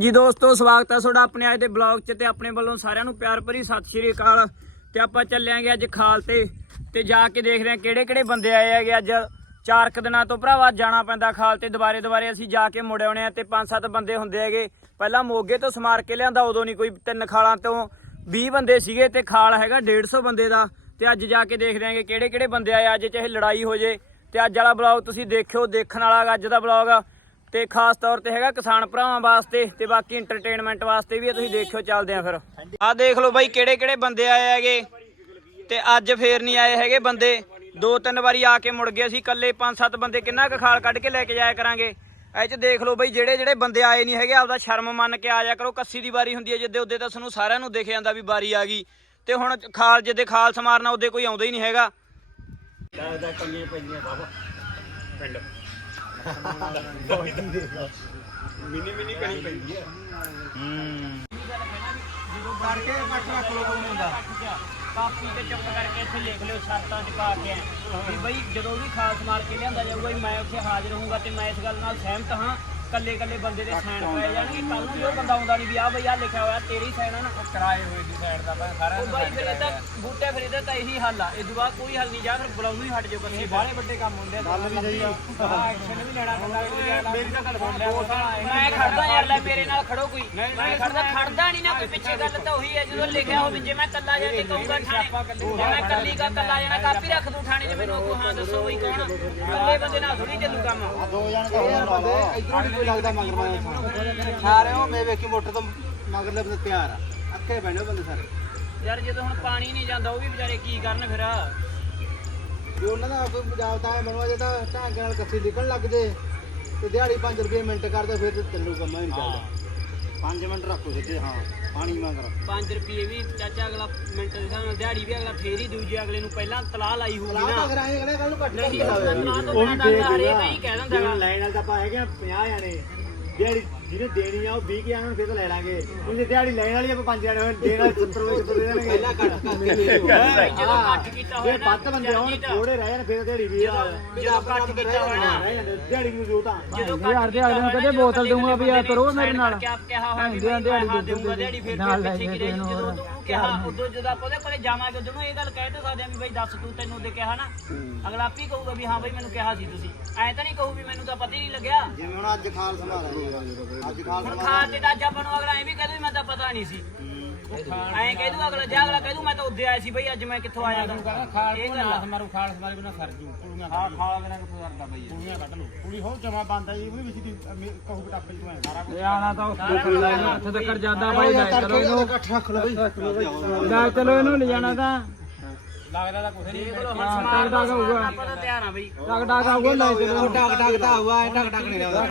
ਜੀ ਦੋਸਤੋ, ਸਵਾਗਤ ਹੈ ਤੁਹਾਡਾ ਆਪਣੇ ਅੱਜ ਦੇ ਬਲੌਗ 'ਚ ਤੇ ਆਪਣੇ ਵੱਲੋਂ ਸਾਰਿਆਂ ਨੂੰ ਪਿਆਰ ਭਰੀ ਸਤਿ ਸ਼੍ਰੀ ਅਕਾਲ। ਤੇ ਆਪਾਂ ਚੱਲਿਆਂਗੇ ਅੱਜ ਖਾਲ ਤੇ ਤੇ ਜਾ ਕੇ ਦੇਖਦੇ ਹਾਂ ਕਿਹੜੇ ਕਿਹੜੇ ਬੰਦੇ ਆਏ ਹੈਗੇ ਅੱਜ। ਚਾਰ ਕੁ ਦਿਨਾਂ ਤੋਂ ਭਰਾਵਾ ਜਾਣਾ ਪੈਂਦਾ ਖਾਲ ਤੇ, ਦੁਬਾਰੇ ਦੁਬਾਰੇ ਅਸੀਂ ਜਾ ਕੇ ਮੁੜ ਆਉਣੇ ਆ ਤੇ ਪੰਜ ਸੱਤ ਬੰਦੇ ਹੁੰਦੇ ਹੈਗੇ। ਪਹਿਲਾਂ ਮੋਗੇ ਤੋਂ ਸਮਾਰ ਕੇ ਲਿਆਂਦਾ, ਉਦੋਂ ਨਹੀਂ ਕੋਈ ਤਿੰਨ ਖਾਲਾਂ ਤੋਂ 20 ਬੰਦੇ ਸੀਗੇ ਤੇ ਖਾਲ ਹੈਗਾ 150 ਬੰਦੇ ਦਾ। ਤੇ ਅੱਜ ਜਾ ਕੇ ਦੇਖਦੇ ਆਂਗੇ ਕਿਹੜੇ ਕਿਹੜੇ ਬੰਦੇ ਆਏ, ਅੱਜ ਚਾਹੇ ਲੜਾਈ ਹੋ ਜੇ। ਤੇ ਅੱਜ ਵਾਲਾ ਬਲੌਗ ਤੁਸੀਂ ਦੇਖਿਓ, ਦੇਖਣ ਵਾਲਾ ਅੱਜ ਦਾ ਬਲੌਗ ਤੇ ਖਾਸ ਤੌਰ ਤੇ ਹੈਗਾ ਕਿਸਾਨ ਭਰਾਵਾਂ ਵਾਸਤੇ ਤੇ ਬਾਕੀ ਐਂਟਰਟੇਨਮੈਂਟ ਵਾਸਤੇ ਵੀ ਤੁਸੀਂ ਦੇਖਿਓ, ਚੱਲਦੇ ਆ ਫਿਰ। ਆਹ ਦੇਖ ਲਓ ਬਾਈ ਕਿਹੜੇ ਕਿਹੜੇ ਬੰਦੇ ਆਏ ਹੈਗੇ ਤੇ ਅੱਜ ਫੇਰ ਨਹੀਂ ਆਏ ਹੈਗੇ ਬੰਦੇ। ਦੋ ਤਿੰਨ ਵਾਰੀ ਆ ਕੇ ਮੁੜ ਗਏ ਅਸੀਂ ਇਕੱਲੇ, ਪੰਜ ਸੱਤ ਬੰਦੇ ਕਿੰਨਾ ਕੁ ਖਾਲ ਕੱਢ ਕੇ ਲੈ ਕੇ ਜਾਇਆ ਕਰਾਂਗੇ। ਇਹ ਚ ਦੇਖ ਲਓ ਬਈ ਜਿਹੜੇ ਜਿਹੜੇ ਬੰਦੇ ਆਏ ਨਹੀਂ ਹੈਗੇ, ਆਪਦਾ ਸ਼ਰਮ ਮੰਨ ਕੇ ਆ ਜਾ ਕਰੋ। ਕੱਸੀ ਦੀ ਵਾਰੀ ਹੁੰਦੀ ਹੈ ਜਿੱਦੇ ਉਹਦੇ ਤਾਂ ਸਾਨੂੰ ਸਾਰਿਆਂ ਨੂੰ ਦੇਖਿਆ ਜਾਂਦਾ ਵੀ ਵਾਰੀ ਆ ਗਈ। ਤੇ ਹੁਣ ਖਾਲ ਜਿੱਦੇ ਖਾਲ ਸਮਾਰਨਾ ਉਹਦੇ ਕੋਈ ਆਉਂਦਾ ਹੀ ਨਹੀਂ ਹੈਗਾ। ਜਦੋਂ ਕਰਕੇ ਪੱਟ ਰੱਖ ਲੋ ਕੋਈ ਹੁੰਦਾ। ਕਾਪੀ ਤੇ ਚੁੱਪ ਕਰਕੇ ਇੱਥੇ ਲਿਖ ਲਿਓ ਸ਼ਰਤਾਂ ਚ ਪਾ ਕੇ। ਵੀ ਬਈ ਜਦੋਂ ਵੀ ਖਾਸ ਮਾਰ ਕੇ ਲਿਆਂਦਾ ਜਾਊਗਾ ਮੈਂ ਉੱਥੇ ਹਾਜ਼ਰ ਹੋਊਗਾ ਤੇ ਮੈਂ ਇਸ ਗੱਲ ਨਾਲ ਸਹਿਮਤ ਹਾਂ ਕੱਲੇ ਕੱਲੇ ਬੰਦੇ ਦੇ ਸਾਈਨ ਪਏ ਜਾਣਗੇ। ਕੱਲ ਨੂੰ ਵੀ ਉਹ ਬੰਦਾ ਆਉਂਦਾ ਨਹੀਂ ਵੀ ਆ ਬਈ ਆ ਲਿਖਿਆ ਹੋਇਆ ਤੇਰੀ ਸਾਈਨ ਆ ਨਾ। ਕਿਰਾਏ ਹੋਏ ਦੀ ਸਾਈਡ ਦਾ ਮੈਂ ਸਾਰਿਆਂ ਉਹ ਬਾਈ ਫਿਰ ਇਹਦਾ ਬੂਟੇ ਫਿਰ ਇਹਦਾ ਤਾਂ ਇਹੀ ਹੱਲ ਆ। ਇਹ ਤੋਂ ਬਾਅਦ ਕੋਈ ਹੱਲ ਨਹੀਂ ਜਾਂ ਫਿਰ ਬੁਲਾਉਣੋਂ ਹੀ ਹਟ ਜਾਓ ਬੱਸੇ ਬਾਹਲੇ ਵੱਡੇ ਕੰਮ ਹੁੰਦੇ ਆ ਗੱਲ ਵੀ ਸਹੀ ਆ। ਐਕਸ਼ਨ ਵੀ ਲੈਣਾ ਪੈਂਦਾ ਮੇਰੀ ਤਾਂ ਗੱਲ ਸੁਣ ਲਿਆ ਦੋ ਮੈਂ ਖੜਦਾ ਯਾਰ ਲੈ ਮੇਰੇ ਨਾਲ ਖੜੋ ਕੋਈ। ਮੈਂ ਖੜਦਾ ਖੜਦਾ ਨਹੀਂ ਨਾ ਕੋਈ ਪਿੱਛੇ ਗੱਲ ਤਾਂ ਉਹੀ ਹੈ ਜਦੋਂ ਲਿਖਿਆ ਹੋਵੇ ਜੇ ਮੈਂ ਕੱਲਾ ਜਾ ਕੇ ਕਹੂੰਗਾ ਥਾਣੇ ਜੇ ਮੈਂ ਕੱਲੀ ਕਾ ਕੱਲਾ ਜਾਣਾ ਕਾਪੀ ਰੱਖ ਦੂੰ ਥਾਣੇ 'ਚ ਮੈਨੂੰ ਕੋ ਹਾਂ ਦੱਸੋ ਬਈ ਕੌਣ ਕੱਲੇ ਬੰਦੇ ਨਾਲ ਥੋੜੀ ਚੱਲੂ ਕੰਮ। ਦੋ ਜਣ ਤਾਂ ਬੰਦੇ ਇਧਰੋਂ ਕੋਈ ਲੱਗਦਾ ਮਗਰ ਮੈਂ ਸਾਰੇ ਉਹ ਮੈਂ ਵੇਖੀ ਮੋਟਰ ਤੋਂ ਮਗਰ ਲੈ ਬੰਦੇ ਤਿਆਰ ਆ। ਅੱਕੇ ਬੈਠੇ ਬੰਦੇ ਸਾਰੇ। ਯਾਰ ਜਦੋਂ ਹੁਣ ਪਾਣੀ ਨਹੀਂ ਜਾਂਦਾ ਉਹ ਵੀ ਵਿਚਾਰੇ ਕੀ ਕਰਨ ਫਿਰ? ਵੀ ਉਹਨਾਂ ਦਾ ਕੋਈ ਮਜਾਵਤਾ ਹੈ ਬਣਵਾ ਜੇ ਤਾਂ ਢੰਗ ਨਾਲ ਕੱਸੀ ਨਿਕਲਣ ਲੱਗ ਜੇ ਤੇ ਦਿਹਾੜੀ 5 ਰੁਪਏ ਮਿੰਟ ਕਰਦੇ ਫਿਰ ਤੇ ਚੱਲੂ ਕੰਮ ਨਹੀਂ ਚੱਲਦਾ। 5 ਮਿੰਟ ਰੱਖੋ ਸਿੱਧੇ ਹਾਂ। ਪਾਣੀ ਮਗਰ 5 ਰੁਪਏ ਵੀ ਚਾਚਾ ਅਗਲਾ ਮਿੰਟ ਦੇ ਹਿਸਾਬ ਨਾਲ ਦਿਹਾੜੀ ਵੀ ਅਗਲਾ ਫੇਰ ਹੀ ਦੂਜੇ ਅਗਲੇ ਨੂੰ ਪਹਿਲਾਂ ਤਲਾਹ ਲਾਈ ਹੋਊਗੀ ਨਾ। ਮਗਰ ਆਏ ਅਗਲੇ ਕੱਲ ਨੂੰ ਕੱਟ ਨਹੀਂ ਤਲਾਹ ਤੋਂ ਬਿਨਾਂ ਤਾਂ ਹਰੇਕ ਹੀ ਕਹਿ ਦਿੰਦਾ ਗਾ। ਲੈਣ ਨਾਲ ਤਾਂ ਆਪਾਂ ਹੈਗੇ 50 ਜਾਣੇ। ਦਿਹਾੜੀ ਜਿਹਨੇ ਦੇਣੀ ਆ ਉਹ 20 ਕੇ ਆਣ ਫਿਰ ਤਾਂ ਲੈ ਲਾਂਗੇ। ਉਹਨੇ ਦਿਹਾੜੀ ਲੈਣ ਵਾਲੀ ਆਪਾਂ ਪੰਜ ਜਾਣੇ ਹੋਣ ਦੇਣ ਵਾਲੇ 70 ਰੁਪਏ ਕਿੱਥੋਂ ਦੇ ਦੇਣਗੇ। ਪਹਿਲਾਂ ਕੱਟ ਕਰਕੇ ਜਦੋਂ ਕੱਟ ਕੀਤਾ ਹੋਇਆ ਜੇ ਵੱਧ ਬੰਦੇ ਆਉਣ ਥੋੜੇ ਰਹਿ ਜਾਣ ਫਿਰ ਦਿਹਾੜੀ ਵੀ ਆ। ਜਦੋਂ ਕੱਟ ਕੀਤਾ ਹੋਇਆ ਨਾ ਦਿਹਾੜੀ ਨੂੰ ਜੋ ਤਾਂ ਜਦੋਂ ਕੱਟ ਦੇ ਅਗਲੇ ਨੂੰ ਕਦੇ ਬੋਤਲ ਦਊਂਗਾ ਵੀ ਆ ਕਰੋ ਮੇਰੇ ਨਾਲ। ਕਿਹਾ ਕਿਹਾ ਹੋਇਆ ਦਿਹਾੜੀ ਦਊਂਗਾ ਦਿਹਾੜੀ ਫਿਰ ਫਿਰ ਪਿੱਛੇ ਕੀ ਰਹੀ ਜਦੋਂ ਤੂੰ ਕਿਹਾ ਉਦੋਂ ਜਦੋਂ ਆਪਾਂ ਉਹਦੇ ਕੋਲੇ ਜਾਵਾਂਗੇ ਉਦੋਂ ਨੂੰ ਇਹ ਗੱਲ ਕਹਿ ਤਾਂ ਸਕਦੇ ਆ ਵੀ ਬਈ ਦੱਸ ਤੂੰ ਤੈਨੂੰ ਉਹਦੇ ਕਿਹਾ ਨਾ। ਅਗਲਾ ਆਪੀ ਕਹੂਗਾ ਵੀ ਹਾਂ ਬਈ ਮੈਨੂੰ ਕਿਹਾ ਸੀ ਤੁਸੀਂ। ਐਂ ਤਾਂ ਨਹੀਂ ਕਹੂ ਵੀ ਮੈਨੂੰ ਤਾਂ ਪਤਾ ਹੀ ਨਹੀਂ ਲੱਗਿਆ। ਜਿਵੇਂ ਹੁਣ ਅੱਜ ਹੁਣ ਖਾ ਤੇ ਆਪਾਂ ਨੂੰ ਅਗਲਾ ਐਂ ਵੀ ਕਹਦੇ ਮੈਂ ਤਾਂ ਪਤਾ ਨਹੀਂ ਸੀ। ਐਂ ਕਹਿ ਦੂ ਅਗਲਾ ਜਾ ਅਗਲਾ ਕਹਿ ਦੂ ਮੈਂ ਤਾਂ ਉੱਦੇ ਆਇਆ ਸੀ ਬਈ ਅੱਜ ਮੈਂ ਕਿੱਥੋਂ ਆਇਆ ਤਾਂ। ਇਹ ਗੱਲ ਆ। ਮਾਰੂ ਖਾਲ ਸਮਾਰੇ ਬਿਨਾ ਸਰ ਜੂ। ਕੁੜੀਆਂ ਹਾਂ ਖਾਲ ਬਿਨਾ ਕਿੱਥੋਂ ਸਰਦਾ ਬਈ। ਕੁੜੀਆਂ ਕੱਢ ਲੋ ਕੁੜੀ ਹੋ ਜਮਾ ਬੰਦ ਆ ਜੀ ਉਹਦੇ ਵਿੱਚ ਦੀ ਕਹੂ ਟਾਪੇ ਚ ਮੈਂ ਸਾਰਾ ਕੁਝ ਆਣਾ ਤਾਂ ਉੱਥੇ ਤੱਕ ਜਾਂਦਾ ਬਾਈ ਲੈ ਚਲੋ ਇਹਨੂੰ ਇਕੱਠ ਰੱਖ ਲੋ ਬਈ ਲੈ ਚਲੋ ਇਹਨੂੰ ਲੈ ਜਾਣਾ ਤਾਂ। ਲੱਗਦਾ ਤਾਂ ਕੁਝ ਨਹੀਂ। ਦੇਖ ਲਓ ਹੁਣ ਸਮਾਨ ਦਾ ਹੋਊਗਾ ਆਪਾਂ ਤਾਂ ਤਿਆਰ ਆ ਬਈ। ਟਕ ਟਕ ਆਊਗਾ ਲੈ ਚਲੋ ਟਕ ਟਕ ਤਾਂ ਹੁਆ ਟਕ ਟਕ ਨਹੀਂ ਰਹਿੰਦਾ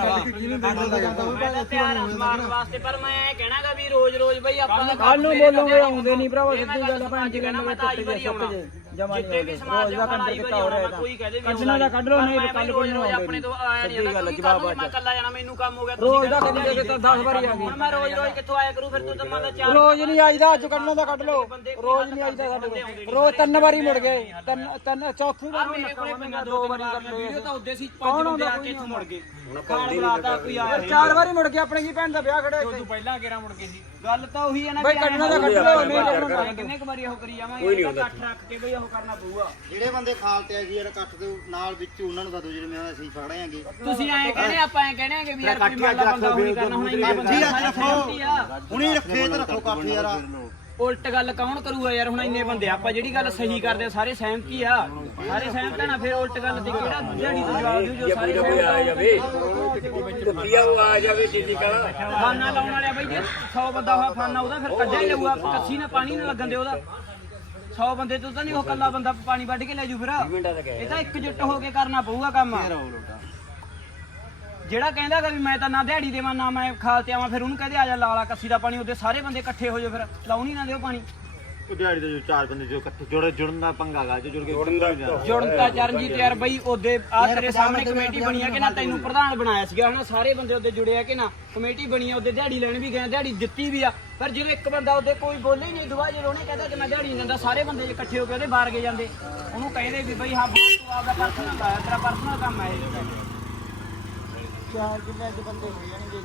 ਮੈਂ ਤਾਂ ਤਿਆਰ ਆ ਸਮਾਨ ਵਾਸਤੇ ਪਰ ਮੈਂ ਇਹ ਕਹਿਣਾਗਾ ਵੀ ਰੋਜ਼ ਰੋਜ਼ ਬਈ ਆਪਾਂ ਕੱਲ ਨੂੰ ਬੋਲੋਗੇ ਆਉਂਦੇ ਨਹੀਂ ਭਰਾਵਾ ਸਿੱਧੀ ਗੱਲ ਆਪਾਂ ਅੱਜ ਕਹਿਣਾ ਮੈਂ ਤਾਂ ਆਈ ਵਾਰੀ ਆਉਣਾ। ਜਮਾ ਜਿੱਤੇ ਵੀ ਸਮਾਜ ਦਾ ਕੰਟਰ ਕੀਤਾ ਹੋ ਰਿਹਾ ਕੋਈ ਕਹਦੇ ਵੀ ਕੱਢਣਾ ਤਾਂ ਕੱਢ ਲਓ, ਨਹੀਂ ਤਾਂ ਕੱਢ ਕੋਈ ਕੋਈ ਰੋਜ਼ ਨਹੀਂ ਆਪਣੇ ਤੋਂ ਆਇਆ ਨਹੀਂ ਜਾਂਦਾ ਕਿਉਂਕਿ ਕੱਲ ਨੂੰ ਮੈਂ ਕੱਲਾ ਜਾਣਾ ਮੈਨੂੰ ਕੰਮ ਹੋ ਗਿਆ ਰੋਜ਼ ਦਾ ਕਦੀ ਦੇ ਤਾਂ 10 ਵਾਰੀ ਆ ਹੁਣ ਮੈਂ ਰੋਜ਼ ਰੋਜ਼ ਕਿੱਥੋਂ ਆਇਆ ਕਰੂ ਫਿਰ ਤੂੰ ਤਾਂ ਮੰਨ ਲਾ ਚਾਰ ਰੋਜ਼ ਨਹੀਂ ਆਈਦਾ ਅੱਜ ਕੱਢਣਾ ਤਾਂ ਕੱਢ ਲਓ। ਰੋਜ਼ ਨਹੀਂ ਆਈਦਾ ਸਾਡੇ ਕੋਲ। ਰੋਜ਼ ਤਿੰਨ ਵਾਰੀ ਮੁੜ ਗਏ। ਤਿੰਨ ਤਿੰਨ ਚੌਥੀ ਵਾਰ ਮੇਰੇ ਕੋਲੇ ਪਈਆਂ ਦੋ ਵਾਰੀ ਵੀਡੀਓ ਤਾਂ ਉੱਦੇ ਸੀ ਪੰਜ ਬੰਦੇ ਆ ਕੇ ਇੱਥੋਂ ਮੁੜ ਗਏ। ਖਾਣ ਬੁਲਾਤਾ ਕੋਈ ਆਇਆ। ਚਾਰ ਵਾਰੀ ਮੁੜ ਕੇ ਆਪਣੇ ਕੀ ਭੈਣ ਦਾ ਵਿਆਹ ਖੜਿਆ ਤੂੰ ਪਹਿਲਾਂ ਗੇਰਾ ਮੁੜ ਗਏ ਸੀ? ਗੱਲ ਤਾਂ ਉਹੀ ਹੈ ਨਾ ਬਈ ਕੱਢਣਾ ਤਾਂ ਕੱਢ ਲਓ ਨਹੀਂ ਕੱਢਣਾ ਕਿੰਨੇ ਕੁ ਵਾਰੀ ਉਹ ਕਰੀ ਜਾਵਾਂਗੇ ਇਕੱਠ ਰੱਖ ਕੇ ਬਈ ਉਹ ਕਰਨਾ ਪਊਗਾ। ਜਿਹੜੇ ਬੰਦੇ ਖਾਲ ਤੇ ਆ ਜੀ ਯਾਰ ਇਕੱਠ ਦੇ ਨਾਲ ਵਿੱਚ ਉਹਨਾਂ ਨੂੰ ਦੱਸੋ ਜਿਹੜੇ ਮੈਂ ਅਸੀਂ ਫੜ ਆਂਗੇ ਤੁਸੀਂ ਐਂ ਕਹਿੰਦੇ ਆਪਾਂ ਐਂ ਕਹਿੰਦੇ ਆਂਗੇ ਵੀ ਯਾਰ ਕੋਈ ਮੰਨ ਬੰਦਾ ਉਹੀ ਕਰਨਾ ਹੁਣ ਇੰਨੇ ਬੰਦੇ ਸਾਰੇ ਸਹਿਮਤੀ ਆ। ਹੁਣੀ ਰੱਖੇ ਤੇ ਰੱਖੋ ਇਕੱਠ ਯਾਰ। ਉਲਟ ਗੱਲ ਕੌਣ ਕਰੂਗਾ ਯਾਰ ਹੁਣ ਇੰਨੇ ਬੰਦੇ ਆ, ਆਪਾਂ ਜਿਹੜੀ ਗੱਲ ਸਹੀ ਕਰਦੇ ਆ, ਸਾਰੇ ਸਹਿਮਤੀ ਆ। ਸਾਰੇ ਸਹਿਮਤ ਆ ਨਾ ਫਿਰ ਉਲਟ ਗੱਲ ਤੇ ਕਿਹੜਾ ਦਿਹਾੜੀ ਤੋਂ ਜਵਾਬ ਦਿਓ ਜੋ ਸਾਰੇ ਸਹਿਮਤ ਆ ਜਾਵੇ ਫਾਨਾ ਲਾਉਣ ਵਾਲਿਆ ਬਈ ਜੇ 100 ਬੰਦਾ ਹੋਇਆ ਫਾਨਾ ਉਹਦਾ ਫਿਰ ਕੱਢਿਆ ਹੀ ਲਊਗਾ ਕੱਸੀ ਨਾ ਪਾਣੀ ਨਾ ਲੱਗਣ ਦੇ ਉਹਦਾ। 100 ਬੰਦੇ ਤੋਂ ਤਾਂ ਨਹੀਂ ਉਹ ਕੱਲਾ ਬੰਦਾ ਪਾਣੀ ਵੱਢ ਕੇ ਲੈ ਜੂ ਫਿਰ। ਇਹ ਤਾਂ ਇਕਜੁੱਟ ਹੋ ਕੇ ਕਰਨਾ ਪਊਗਾ ਕੰਮ। ਜਿਹੜਾ ਕਹਿੰਦਾ ਕਿ ਵੀ ਮੈਂ ਤਾਂ ਨਾ ਦਿਹਾੜੀ ਦੇਵਾਂ ਨਾ ਮੈਂ ਖਾਲ ਤੇ ਆਵਾਂ ਫਿਰ ਉਹਨੂੰ ਕਹਦੇ ਆ ਜਾ ਲਾਲਾ ਕੱਸੀ ਦਾ ਪਾਣੀ ਉਹਦੇ ਸਾਰੇ ਬੰਦੇ ਇਕੱਠੇ ਹੋ ਜਾਓ ਫਿਰ। ਲਾਉਣੀ ਨਾ ਦਿਓ ਪਾਣੀ। ਉਹ ਦਿਹਾੜੀ ਦੇ ਜੋ ਚਾਰ ਬੰਦੇ ਜੋ ਇਕੱਠੇ ਜੁੜੇ ਜੁੜਨ ਦਾ ਪੰਗਾ ਗਾ ਜੋ ਜੁੜ ਕੇ ਜੁੜਨ ਦਾ ਜੁੜਨ ਚਰਨਜੀਤ ਯਾਰ ਬਈ ਉਹਦੇ ਆ ਤੇਰੇ ਸਾਹਮਣੇ ਕਮੇਟੀ ਬਣੀ ਆ ਕਿ ਨਾ ਤੈਨੂੰ ਪ੍ਰਧਾਨ ਬਣਾਇਆ ਸੀਗਾ ਹਨਾ? ਸਾਰੇ ਬੰਦੇ ਉਹਦੇ ਜੁੜੇ ਆ ਕਿ ਨਾ ਕਮੇਟੀ ਬਣੀ ਆ ਉਹਦੇ ਦਿਹਾੜੀ ਲੈਣ ਵੀ ਗਏ ਦਿਹਾੜੀ ਦਿੱਤੀ ਵੀ ਆ। ਪਰ ਜਦੋਂ ਇੱਕ ਬੰਦਾ ਉਹਦੇ ਕੋਈ ਬੋਲੇ ਹੀ ਨਹੀਂ ਦੁਆ ਜਦੋਂ ਉਹਨੇ ਕਹਿੰਦਾ ਕਿ ਮੈਂ ਦਿਹਾੜੀ ਨਹੀਂ ਦਿੰਦਾ ਸਾਰੇ ਬੰਦੇ ਇਕੱਠੇ ਹੋ ਕੇ ਉਹਦੇ ਬਾਹਰ ਗਏ ਜਾਂਦੇ। ਉਹਨੂੰ ਕਹਿੰਦੇ ਵੀ ਬਈ ਹਾਂ ਬੋਲ ਤੂੰ ਆਪਦਾ ਪਰਸਨਲ ਲਾਇਆ ਤੇਰਾ ਪਰਸਨਲ ਕੰਮ ਹੈ ਇਹ। ਚਾਰ ਕਿੰਨੇ ਬੰਦੇ ਹੋ ਜਾਣਗੇ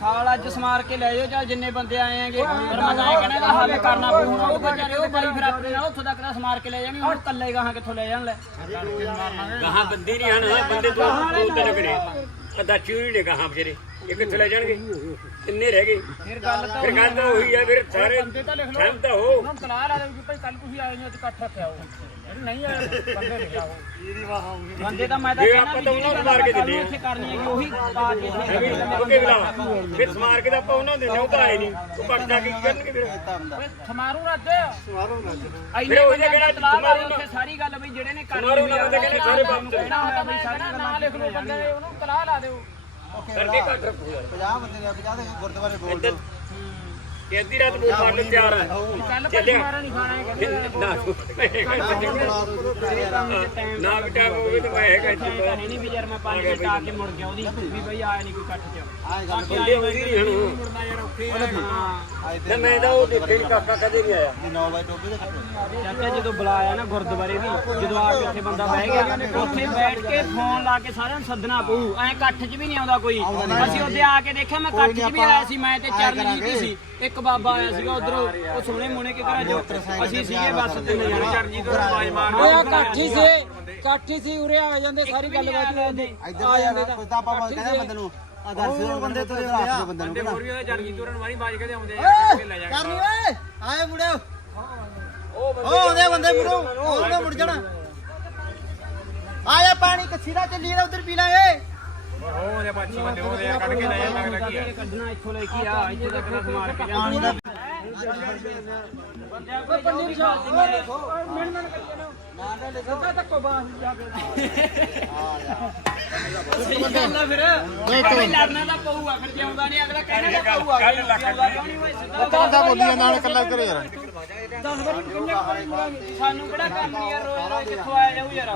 ਖਾਲ ਅੱਜ ਸਮਾਰ ਕੇ ਲੈ ਜਾਓ ਚੱਲ ਜਿੰਨੇ ਬੰਦੇ ਆਏ ਆਂਗੇ ਪਰ ਮੈਂ ਤਾਂ ਇਹ ਕਹਿਣਾ ਇਹਦਾ ਹੱਲ ਕਰਨਾ ਪਊਗਾ ਉਹ ਵਿਚਾਰੇ ਉਹ ਬਾਈ ਫਿਰ ਆਪਣੇ ਨਾਲ ਉੱਥੋਂ ਤੱਕ ਦਾ ਸਮਾਰ ਕੇ ਲੈ ਜਾਣਗੇ ਹੁਣ ਕੱਲੇ ਗਾਹਾਂ ਕਿੱਥੋਂ ਲੈ ਜਾਣ ਲੈ ਗਾਹਾਂ ਬੰਦੇ ਨਹੀਂ ਹਨ ਬੰਦੇ ਦੋ ਦੋ ਤਿੰਨ ਕਰੇ ਅੱਧਾ ਚੂਰੀ ਨੇ ਗਾਹਾਂ ਬਜਰੇ ਇਹ ਕਿੱਥੇ ਲੈ ਜਾਣਗੇ? ਕਿੰਨੇ ਰਹਿ ਗਏ। ਫਿਰ ਗੱਲ ਤਾਂ ਫਿਰ ਗੱਲ ਤਾਂ ਉਹੀ ਹੈ ਫਿਰ ਸਾਰੇ ਤਾਂ ਲਿਖ ਲਓ। ਸਹਿਮਤ ਹੋ। ਉਹਨਾਂ ਨੂੰ ਤਲਾਹ ਲਾ ਦਿਓ ਕਿ ਭਾਈ ਕੱਲ ਤੁਸੀਂ ਆਏ ਨਹੀਂ ਅੱਜ ਇਕੱਠ ਰੱਖਿਆ ਹੋ ਨਹੀਂ ਆਏ ਬੰਦੇ ਲਿਖਿਆ ਹੋ ਬੰਦੇ ਤਾਂ ਮੈਂ ਤਾਂ ਜੇ ਕਹਿਣਾ ਆਪਾਂ ਵੀ ਤਾਂ ਜਿਹੜੀ ਉਹਨਾਂ ਨੂੰ ਮਾਰ ਕੇ ਨੂੰ ਆ। ਇੱਥੇ ਕਰਨੀ ਹੈ ਉਹੀ ਪਾ ਕੇ ਇੱਥੇ ਐਵੇਂ ਅੱਗੇ ਬੁਲਾ ਫਿਰ ਸਮਾਰ ਕੇ ਤਾਂ ਆਪਾਂ ਉਹਨਾਂ ਦੇ ਨੇ ਉਹ ਤਾਂ ਆਏ ਨਹੀਂ। ਉਹ ਪੱਕਾ ਕੀ ਕਰਨਗੇ ਫਿਰ? ਓਏ ਥਮਾਰੂ ਰੱਦ ਸਮਾਰੂ ਰੱਦ ਫਿਰ ਉਹ ਜੇ ਕਿਹੜਾ ਥਮਾਰੂ ਉੱਥੇ ਸਾਰੀ ਗੱਲ ਬਈ ਜਿਹੜੇ ਨੇ ਕਰਨੀ ਵੀ ਆ, ਨਾਲ ਤਾਂ ਕਹਿੰਦੇ ਸਾਰੇ ਬੰਦ ਨਾਂ ਲਿਖ ਲਓ ਬੰਦੇ ਉਹਨੂੰ ਤਲਾਹ ਲਾ ਦਿਓ। ਕਰਕੇ ਘੱਟ ਰੱਖੋ ਯਾਰ। 50 ਬੰਦੇ ਨੇ 50 ਦੇ ਗੁਰਦੁਆਰੇ ਬੋਲ ਦਿਓ ਕਿ ਅੱਧੀ ਰਾਤ ਬੋਲ ਮਾਰਨ ਨੂੰ ਤਿਆਰ ਹੈ ਭਾਈ ਮਾਰਾ ਨਹੀਂ ਖਾਣਾ ਹੈ ਕਹਿੰਦੇ ਨਾ ਬਿਟਾ ਹੋਵੇ ਤਾਂ ਮੈਂ ਹੈਗਾ ਇੱਥੇ ਤਾਂ ਨਹੀਂ ਵੀ ਯਾਰ ਮੈਂ ਪੰਜ ਮਿੰਟ ਆ ਕੇ ਮੁੜ ਗਿਆ ਉਹਦੀ। ਵੀ ਬਈ ਆਇਆ ਨਹੀਂ ਕੋਈ ਕੱਠ ਚ ਆਏ ਗੱਲ ਬੰਦੇ ਹੁੰਦੀ ਨਹੀਂ ਹਣ ਮੁੜਨਾ ਯਾਰ ਔਖੇ ਆ ਮੈਂ ਤਾਂ ਉਹ ਦੇਖੇ ਨਹੀਂ ਕਾਕਾ ਕਦੇ ਨਹੀਂ ਆਇਆ 9 ਵਜੇ ਟੋਬੇ ਦੇ ਕੱਟੋ ਚਾਚਾ ਜਦੋਂ ਬੁਲਾਇਆ ਨਾ ਗੁਰਦੁਆਰੇ ਵੀ ਜਦੋਂ ਆ ਕੇ ਉੱਥੇ ਬੰਦਾ ਬਹਿ ਗਿਆ ਉੱਥੇ ਬੈਠ ਕੇ ਫੋਨ ਲਾ ਕੇ ਸਾਰਿਆਂ ਨੂੰ ਸੱਦਣਾ ਪਊ ਐ ਇਕੱਠ 'ਚ ਵੀ ਨਹੀਂ ਆਉਂਦਾ ਕੋਈ ਅਸੀਂ ਉਹਦੇ ਆ ਕੇ ਦੇਖਿਆ ਮੈਂ ਕੱਠ 'ਚ ਵੀ ਆਇਆ ਸੀ। ਮੈਂ ਤੇ ਚਰਨਜੀਤ ਸੀ। ਇੱਕ ਬਾਬਾ ਆਇਆ ਸੀਗਾ, ਉਧਰੋਂ ਉਹ ਸੋਹਣੇ ਮੋਹਣੇ ਕੇ ਘਰਾਂ 'ਚ ਅਸੀਂ ਸੀਗੇ ਬੱਸ ਤੇ ਲੈ ਜਾਣੇ ਚਰਨਜੀਤ ਨੂੰ ਆਵਾਜ਼ ਮਾਰਨਾ ਓਏ ਆ ਕਾਠੀ ਸੀ ਕਾਠੀ ਸੀ ਉਰੇ ਆ ਜਾਂਦੇ ਸਾਰੀ ਗੱਲਬਾਤ ਹੁੰਦੀ। ਇੱਧਰ ਆ ਜਾਂਦੇ ਤਾਂ ਤਾਂ ਆਪਾਂ ਕਹਿੰਦੇ ਬੰਦੇ ਨੂੰ ਆ ਦਰਸ਼ਨ ਬੰਦੇ ਹੁੰਦੇ ਆ ਬੰਦੇ ਨੂੰ ਹੋਰ ਵੀ ਉਹਦੇ ਚਰਨਜੀਤ ਹੋਰਾਂ ਨੂੰ ਵਾਰੀ ਬਾਜ ਕੇ ਆਉਂਦੇ ਲੈ ਜਾ। ਕਰਨੀ ਓਏ ਆਏ ਮੁੰਡੇ ਉਹ ਆਉਂਦੇ ਬੰਦੇ ਮੁੜੋ ਉਹਨੇ ਮੁੜ ਜਾਣਾ। ਆਇਆ ਪਾਣੀ ਦਾ ਚੱਲੀ ਜਿਹੜਾ ਉਧਰ ਪੀ ਲਾਂਗੇ। ਕੱਢਣਾ ਇੱਥੋਂ ਲੈ ਕੇ ਆ ਇੱਥੇ ਤੱਕ ਨਾ ਸਮਾਰ ਕੇ ਪਾਣੀ ਦਾ ਕੋਈ ਪੰਡੀ ਸ਼ਾਦੀ ਮੇਰੇ ਮਿੰਟ ਮਿੰਟ ਕਰੀ ਜਾਣਾ ਨਾ ਨਾ ਲੈ ਤੱਕੋ ਬਾਸ ਜਾ ਕੇ ਸਹੀ ਗੱਲ ਆ ਫਿਰ ਨਹੀਂ ਲੜਨਾ ਤਾਂ ਪਊਗਾ ਫਿਰ ਜਿਉਂਦਾ ਨਹੀਂ ਅਗਲਾ ਕਹਿਣਾ ਤਾਂ ਪਊਗਾ ਜਿਉਂਦਾ ਕਿਉਂ ਨਹੀਂ ਹੋਏ ਸਿੱਧਾ ਤਾਂ ਬੋਲੀਆਂ ਨਾਲ ਕੱਲਾ ਕਰੋ ਯਾਰ 10 ਵਾਰੀ ਕਿੰਨੇ ਵਾਰੀ ਮੁੜਾਂਗੇ ਸਾਨੂੰ ਕਿਹੜਾ ਕੰਮ ਨਹੀਂ ਯਾਰ ਰੋਜ਼ ਰੋਜ਼ ਕਿੱਥੋਂ ਆਇਆ ਜਾਊ ਯਾਰ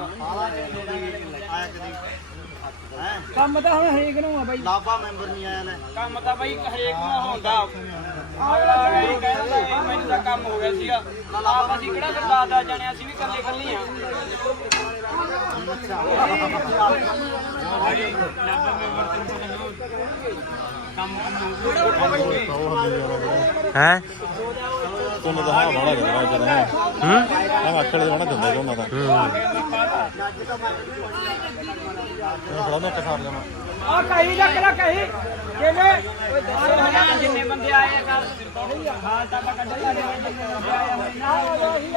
ਕੰਮ ਤਾਂ ਹੁਣ ਹਰੇਕ ਨੂੰ ਆ ਬਾਈ। ਲਾਭਾ ਮੈਂਬਰ ਨਹੀਂ ਆਇਆ ਲੈ ਕੰਮ ਤਾਂ ਬਈ ਹਰੇਕ ਨੂੰ ਹੁੰਦਾ ਅਗਲਾ ਇਹ ਕਹਿੰਦਾ ਇਹ ਮੈਨੂੰ ਤਾਂ ਕੰਮ ਹੋ ਗਿਆ ਸੀਗਾ। ਆਪ ਅਸੀਂ ਕਿਹੜਾ ਫਿਰ ਦਸ ਦਸ ਜਾਣੇ ਅਸੀਂ ਵੀ ਇਕੱਲੇ ਇਕੱਲੇ ਆ ਹੈ? ਤੁਹਾਨੂੰ ਤਾਂ ਹਾਂ ਬੜਾ ਲੱਗਦਾ ਜਦੋਂ ਹੂੰ। ਆਖੜ ਦੇ ਬਣਾ ਦਿੰਦੇ ਉਹਨਾਂ ਦਾ। ਮੈਂ ਕਸਾਰ ਜਾਵਾਂ ਆ ਕਹੀ? ਲਾ ਕਹੀ ਕਿਵੇਂ ਜਿੰਨੇ ਬੰਦੇ ਆਏ ਆ ਕੱਲ ਹਾਲ ਤਾਂ ਆਪਾਂ ਕੱਢਿਆ ਜਿੰਨੇ ਬੰਦੇ ਆਏ ਆ ਬਈ ਨਾ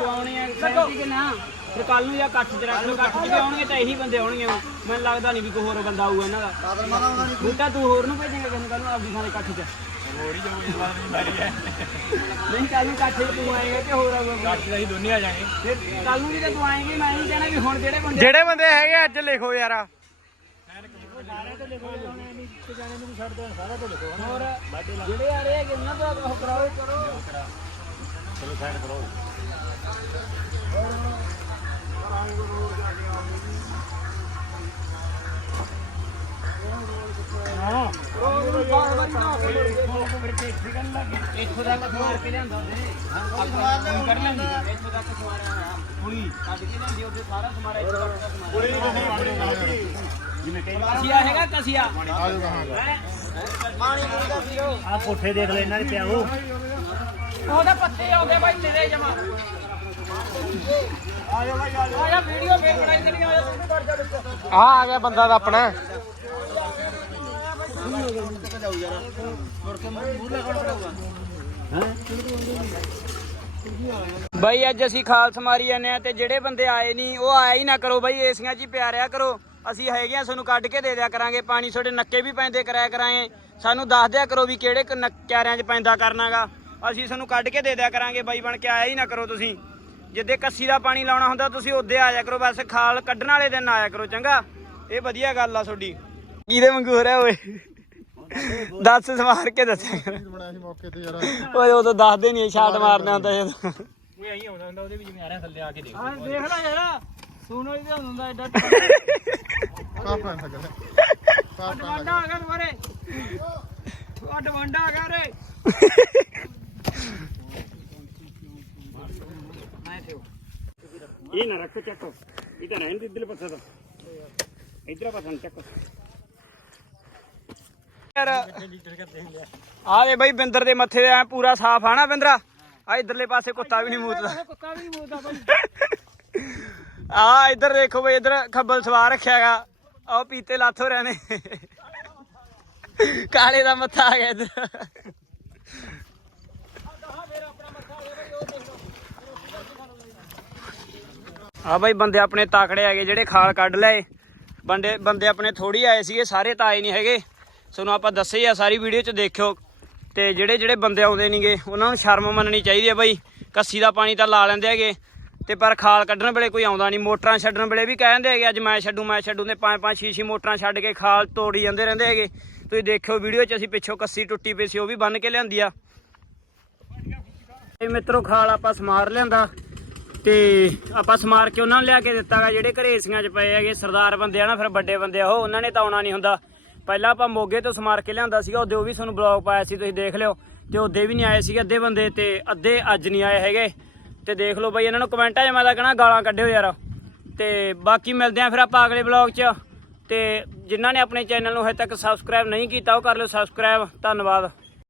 ਆਉਣੇ ਆ ਕੱਢੋ ਕਿ ਨਾ ਫਿਰ ਕੱਲ ਨੂੰ ਜਾਂ ਇਕੱਠ ਚ ਰੱਖ ਲਓ ਚ ਵੀ ਆਉਣਗੇ ਤਾਂ ਇਹੀ ਬੰਦੇ ਆਉਣਗੇ ਮੈਨੂੰ ਲੱਗਦਾ ਨਹੀਂ ਵੀ ਕੋਈ ਹੋਰ ਬੰਦਾ ਆਊਗਾ ਇਹਨਾਂ ਦਾ। ਬੂਟਾ ਤੂੰ ਹੋਰ ਨੂੰ ਭੇਜੇਂਗਾ ਕਿਸੇ ਨੂੰ ਕੱਲ ਨੂੰ ਆਪਦੀ ਥਾਂ ਇਕੱਠ ਚ। ਹੋਰ ਹੀ ਜਾਊਗੀ ਨਹੀਂ ਕੱਲ ਨੂੰ ਇਕੱਠ ਚ ਤੂੰ ਆਏਗਾ ਕਿ ਹੋਰ ਆਊਗਾ ਇਕੱਠ ਚ ਅਸੀਂ ਦੋਨੇ ਆ ਜਾਾਂਗੇ ਫਿਰ ਕੱਲ ਨੂੰ ਵੀ ਤਾਂ ਤੂੰ ਆਏਂਗੇ ਮੈਂ ਨਹੀਂ ਕਹਿਣਾ ਵੀ ਹੁਣ ਜਿਹੜੇ ਬੰਦੇ ਜਿਹੜੇ ਬੰਦੇ ਹੈਗੇ ਅੱਜ ਲਿਖੋ ਯਾਰ ਹੋਰ ਜਿਹੜੇ ਆ ਰਹੇ ਹੈਗੇ ਉਹਨਾਂ ਦਾ ਉਹ ਕਰਾਓ ਕਰੋ ਇੱਥੋਂ ਤੱਕ ਸਵਾਰ ਕੇ ਲਿਆਂਦਾ ਉਹਨੇ ਕਰ ਲੈਂਦੀ ਇੱਥੋਂ ਤੱਕ ਸਵਾਰਿਆ ਹੁਣੀ ਕੱਢ ਕੇ ਲਿਆਂਦੀ ਉਹਦੇ ਸਾਰਾ ਸਮਾਰਾ ਇੱਥੋਂ ਦਾ ਸਮਾਰਾ ਕਸੀਆ ਹੈਗਾ ਕਸੀਆ? ਆ ਪੁੱਠੇ ਦੇਖ ਲੈ ਇਹਨਾਂ ਦੇ ਪਿਆਉ ਉਹਦੇ ਪੱਤੇ ਆਉਂਦੇ ਬਾਈ ਤੇਰੇ ਜਮਾ। ਆ ਜਾ ਬਾਈ ਆ ਜਾ ਵੀਡੀਓ ਫੇਰ ਬਣਾਈ ਕਰੀ ਆ ਜਾ ਤੂੰ ਵੀ ਕਰ ਜਾ ਵਿੱਚ। ਆ ਆ ਗਿਆ ਬੰਦਾ ਦਾ ਆਪਣਾ। ਬਾਈ ਅੱਜ ਅਸੀਂ ਖਾਲਸ ਮਾਰੀ ਜਾਂਦੇ ਆ ਤੇ ਜਿਹੜੇ ਬੰਦੇ ਆਏ ਨਹੀਂ ਉਹ ਆਇਆ ਹੀ ਨਾ ਕਰੋ ਬਾਈ ਏਸੀਆਂ 'ਚ ਹੀ ਪਿਆਰਿਆ ਕਰੋ। ਅਸੀਂ ਹੈਗੇ ਆ ਤੁਹਾਨੂੰ ਕੱਢ ਕੇ ਦੇ ਦਿਆ ਕਰਾਂਗੇ ਪਾਣੀ ਤੁਹਾਡੇ ਨੱਕੇ ਵੀ ਪੈਂਦੇ ਕਰਾਇਆ ਕਰਾਂਗੇ। ਸਾਨੂੰ ਦੱਸ ਦਿਆ ਕਰੋ ਵੀ ਕਿਹੜੇ ਕ- ਕਿਆਰਿਆਂ 'ਚ ਪੈਂਦਾ ਕਰਨਾਗਾ। ਅਸੀਂ ਤੁਹਾਨੂੰ ਕੱਢ ਕੇ ਦੇ ਦਿਆ ਕਰਾਂਗੇ ਬਾਈ ਬਣ ਕੇ ਆਇਆ ਹੀ ਨਾ ਕਰੋ ਤੁਸੀਂ। ਜਿੱਦੇ ਕੱਸੀ ਦਾ ਪਾਣੀ ਲਾਉਣਾ ਹੁੰਦਾ ਤੁਸੀਂ ਉਹਦੇ ਆ ਜਾ ਕਰੋ ਬਸ ਖਾਲ ਕੱਢਣ ਵਾਲੇ ਦਿਨ ਆਇਆ ਕਰੋ ਚੰਗਾ? ਇਹ ਵਧੀਆ ਗੱਲ ਆ ਤੁਹਾਡੀ। ਕਿਹਦੇ ਵਾਂਗੂ ਹੋ ਰਿਹਾ ਓਏ? ਦੱਸ ਸਵਾਰ ਕੇ ਦੱਸਿਆ ਕਰ। ਬਣਾਇਆ ਸੀ ਮੌਕੇ ਤੇ ਯਾਰ ਓਏ ਉਦੋਂ ਦੱਸਦੇ ਨਹੀਂ ਛਾਟ ਮਾਰਨਾ ਹੁੰਦਾ ਜਦੋਂ ਆ ਦੇਖ ਲੈ ਯਾਰ। ਸੁਣੋ ਇਹਦਾ ਹੁੰਦਾ ਐਡਾ ਕਾਹ ਪੈਣ ਲੱਗਾ ਡਵਾਂਡਾ ਆ ਡਵਾਂਡਾ ਯਾਰ। ਦੇ ਬਈ ਬਿੰਦਰ ਦੇ ਮੱਥੇ ਐ ਪੂਰਾ ਸਾਫ਼ ਆ ਨਾ ਬਿੰਦਰਾ। ਆ ਇਧਰਲੇ ਪਾਸੇ ਕੁੱਤਾ ਵੀ ਨਹੀਂ ਮੂਤਦਾ। ਕੁੱਤਾ ਵੀ ਨਹੀਂ ਬੋਲਦਾ ਬਾਈ। ਆ ਇੱਧਰ ਦੇਖੋ ਬਈ, ਇੱਧਰ ਖੱਬਲ ਸਵਾਰ ਰੱਖਿਆਗਾ ਆਹ ਪੀਤੇ ਲਾਥੋ ਰਹੇ ਨੇ। ਕਾਲੇ ਦਾ ਮੱਥਾ ਆ ਗਿਆ ਇੱਧਰ। ਆ ਬਈ, ਬੰਦੇ ਆਪਣੇ ਤਾਕੜੇ ਹੈਗੇ ਜਿਹੜੇ ਖਾਲ ਕੱਢ ਲਏ। ਬੰਦੇ ਬੰਦੇ ਆਪਣੇ ਥੋੜੀ ਆਏ ਸੀਗੇ, ਸਾਰੇ ਤਾਂ ਆਏ ਨਹੀਂ ਹੈਗੇ। ਤੁਹਾਨੂੰ ਆਪਾਂ ਦੱਸੇ ਹੀ ਆ, ਸਾਰੀ ਵੀਡੀਓ 'ਚ ਦੇਖਿਓ। ਤੇ ਜਿਹੜੇ ਜਿਹੜੇ ਬੰਦੇ ਆਉਂਦੇ ਨਹੀਂਗੇ ਉਹਨਾਂ ਨੂੰ ਸ਼ਰਮ ਮੰਨਣੀ ਚਾਹੀਦੀ ਹੈ ਬਈ। ਕੱਸੀ ਦਾ ਪਾਣੀ ਤਾਂ ਲਾ ਲੈਂਦੇ ਹੈਗੇ। ਤੇ ਪਰ ਖਾਲ ਕੱਢਣ ਵੇਲੇ ਕੋਈ ਆਉਂਦਾ ਨਹੀਂ। ਮੋਟਰਾਂ ਛੱਡਣ ਵੇਲੇ ਵੀ ਕਹਿੰਦੇ ਹੈਗੇ, ਅੱਜ ਮੈਂ ਛੱਡੂ ਮੈਂ ਛੱਡੂ ਨੇ ਪੰਜ ਪੰਜ, ਛੇ ਛੇ ਮੋਟਰਾਂ ਛੱਡ ਕੇ ਖਾਲ ਤੋੜੀ ਜਾਂਦੇ ਰਹਿੰਦੇ ਹੈਗੇ। ਤੁਸੀਂ ਦੇਖਿਓ ਵੀਡੀਓ 'ਚ ਅਸੀਂ ਪਿੱਛੋਂ ਕੱਸੀ ਟੁੱਟੀ ਪਈ ਸੀ, ਉਹ ਵੀ ਬੰਨ ਕੇ ਲਿਆਂਦੀ ਆ। ਇਹ ਮਿੱਤਰੋ, ਖਾਲ ਆਪਾਂ ਸਮਾਰ ਲਿਆਂਦਾ ਤੇ ਆਪਾਂ ਸਮਾਰ ਕੇ ਉਹਨਾਂ ਨੂੰ ਲਿਆ ਕੇ ਦਿੱਤਾਗਾ ਜਿਹੜੇ ਘਰੇ ਏਸੀਆਂ 'ਚ ਪਏ ਹੈਗੇ, ਸਰਦਾਰ ਬੰਦੇ ਆ ਨਾ, ਫਿਰ ਵੱਡੇ ਬੰਦੇ ਆ, ਉਹ ਉਹਨਾਂ ਨੇ ਤਾਂ ਆਉਣਾ ਨਹੀਂ ਹੁੰਦਾ। ਪਹਿਲਾਂ ਆਪਾਂ ਮੋਗੇ ਤੋਂ ਸਮਾਰ ਕੇ ਲਿਆਂਦਾ ਸੀਗਾ, ਉਹਦੇ ਉਹ ਵੀ ਤੁਹਾਨੂੰ ਬਲੌਗ ਪਾਇਆ ਸੀ, ਤੁਸੀਂ ਦੇਖ ਲਿਓ। ਤੇ ਉਹਦੇ ਵੀ ਨਹੀਂ ਆਏ ਸੀਗੇ ਅੱਧੇ ਬੰਦੇ ਤੇ ਅੱਧੇ ਅੱਜ ਨਹੀਂ ਆਏ ਹੈਗੇ। ਤੇ ਦੇਖ ਲਓ ਬਈ, ਇਹਨਾਂ ਨੂੰ ਕਮੈਂਟਾਂ 'ਚ ਮੈਂ ਤਾਂ ਕਹਣਾ ਗਾਲਾਂ ਕੱਢਿਓ ਯਾਰ। ਤੇ ਬਾਕੀ ਮਿਲਦੇ ਆਂ ਫਿਰ ਆਪਾਂ ਅਗਲੇ ਬਲੌਗ 'ਚ। ਤੇ ਜਿਨ੍ਹਾਂ ਨੇ ਆਪਣੇ ਚੈਨਲ ਨੂੰ ਹਜੇ ਤੱਕ ਸਬਸਕ੍ਰਾਈਬ ਨਹੀਂ ਕੀਤਾ, ਉਹ ਕਰ ਲਓ ਸਬਸਕ੍ਰਾਈਬ ਧੰਨਵਾਦ।